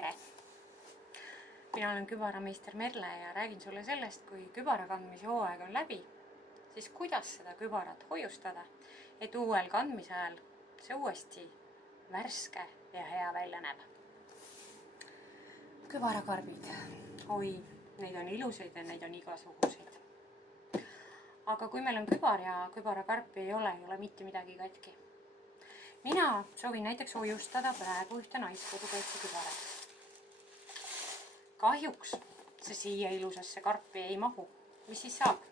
tere! Mina olen kübarameister Merle ja räägin sulle sellest, kui kübara kandmise hooaeg on läbi, siis kuidas seda kübarat hoiustada, et uuel kandmise ajal see uuesti värske ja hea välja näeb. Kübarakarbid, oi, neid on ilusaid ja neid on igasuguseid. Aga kui meil on kübar ja kübarakarpi ei ole mitte midagi katki. Mina soovin näiteks hoiustada praegu ühte naiskodukaitse kübarat. Kahjuks see siia ilusasse karpi ei mahu. Mis siis saab?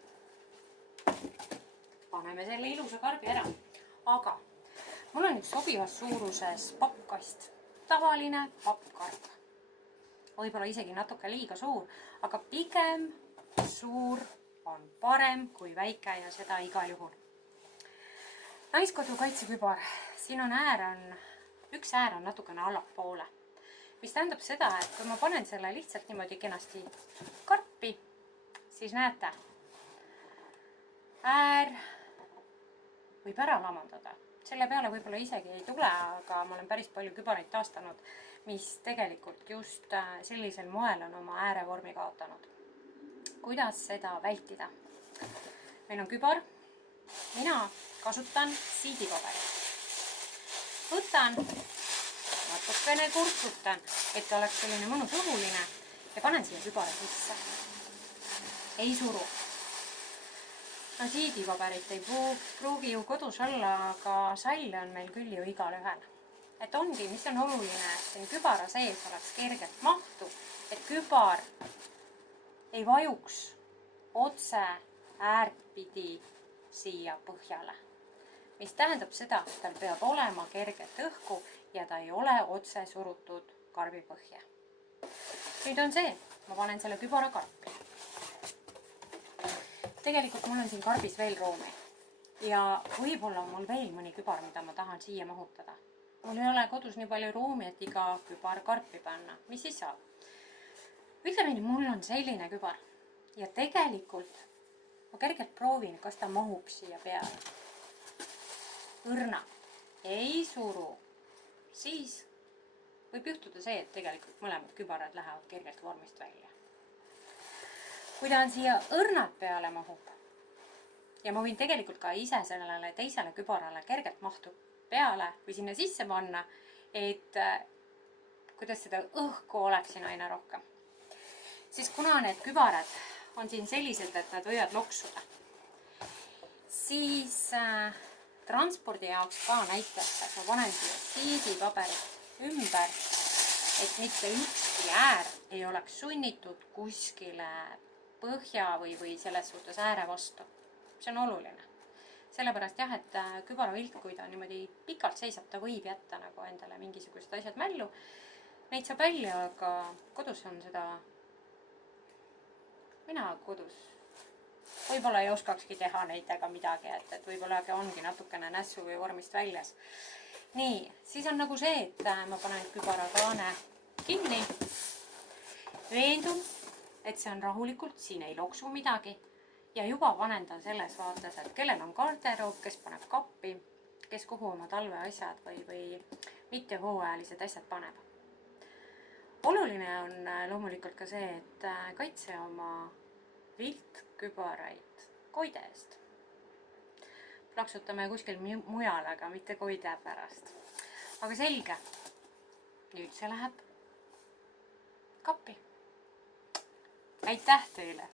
Paneme selle ilusa karbi ära. Aga mul on üks sobivas suuruses pappkast. Tavaline pappkarp. Võib-olla isegi natuke liiga suur, aga pigem suur on parem kui väike ja seda igal juhul. Naiskodukaitsekübar. Siin on üks äär on natukene allapoole. Mis tähendab seda, et kui ma panen selle lihtsalt niimoodi kenasti karpi, siis näete, äär võib ära lamandada. Selle peale võib-olla isegi ei tule, aga ma olen päris palju kübaraid taastanud, mis tegelikult just sellisel moel on oma äärevormi kaotanud. Kuidas seda vältida? Meil on kübar. Mina kasutan siidipaberit. Võtan, natukene kurtsutan, et oleks selline mõnus õhuline ja panen siia kübara sisse. Ei suru. No siidipaberit ei pruugi ju kodus olla, aga salle on meil küll ju igal ühel. Et ongi, mis on oluline, et siin kübara sees oleks kergelt mahtu, et kübar ei vajuks otse äärtpidi siia põhjale. Mis tähendab seda, et tal peab olema kerget õhku ja ta ei ole otse surutud karbi põhja. Nüüd on see, ma panen selle kübara karpi. Tegelikult mul on siin karbis veel ruumi ja võib-olla on mul veel mõni kübar, mida ma tahan siia mahutada. Mul ei ole kodus nii palju ruumi, et iga kübar karpi panna. Mis siis saab? Ütleme, mul on selline kübar ja tegelikult ma kergelt proovin, kas ta mahub siia peale. Õrna ei suru, siis võib juhtuda see, et tegelikult mõlemad kübarad lähevad kergelt vormist välja. Kui ta on siia õrnad peale mahub ja ma võin tegelikult ka ise sellele teisele kübarale kergelt mahtu peale või sinna sisse panna, et kuidas seda õhku oleks siin aina rohkem. Siis kuna need kübarad on siin selliselt, et nad võivad loksuda, siis transpordi jaoks ka näiteks, et ma panen siia siidipaberit ümber, et mitte ükski äär ei oleks sunnitud kuskile põhja või selles suhtes ääre vastu. See on oluline. Sellepärast jah, et kübaravilk, kui ta niimoodi pikalt seisab, ta võib jätta nagu endale mingisugused asjad mällu. Neid saab välja, aga kodus on seda, mina kodus võib-olla ei oskakski teha neid ega midagi, et võib-olla ongi natukene nässu või vormist väljas. Nii, siis on nagu see, et ma panen kübarakaane kinni. Veendun, et see on rahulikult, siin ei loksu midagi. Ja juba panen ta selles vaates, et kellel on garderoob, kes paneb kappi, kes kuhu oma talveasjad või mitte hooajalised asjad paneb. Oluline on loomulikult ka see, et kaitse oma viltkübaraid koide eest. Plaksutame kuskil mujal, aga mitte koide pärast. Aga selge, nüüd see läheb kappi. Aitäh teile!